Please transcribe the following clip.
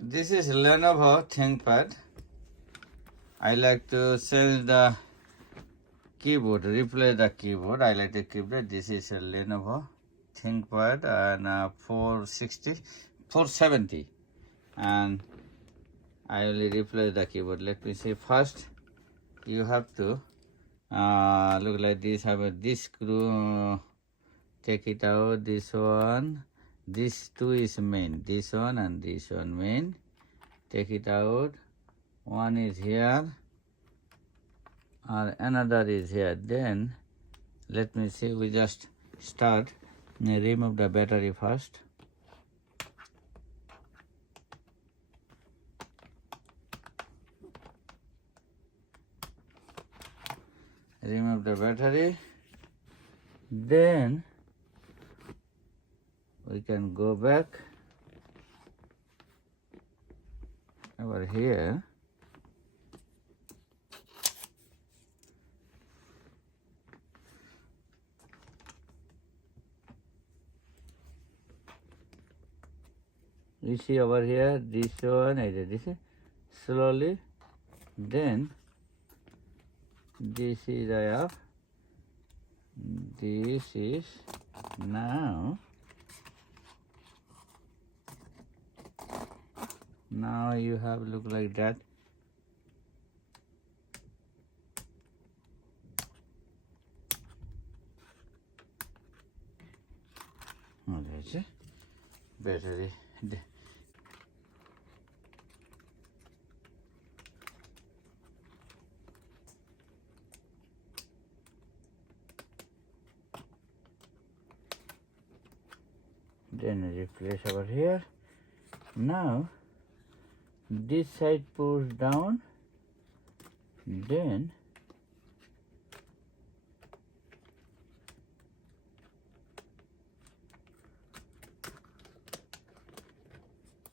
This is Lenovo ThinkPad. I like to change the keyboard, replace the keyboard. I like to keep that. This is a Lenovo ThinkPad and 470, and I will replace the keyboard. Let me see. First, you have to look like this. Have this screw. Take it out. This one. This two is main. This one and this one main. Take it out. One is here, or another is here. Then let me see. We just start. Remove the battery first. Remove the battery. Then we can go back over here. You see over here, this one, this is slowly. Then this is off. This is now. Now you have look like that. Oh, that's it. Battery. Then replace over here. Now this side pulls down, then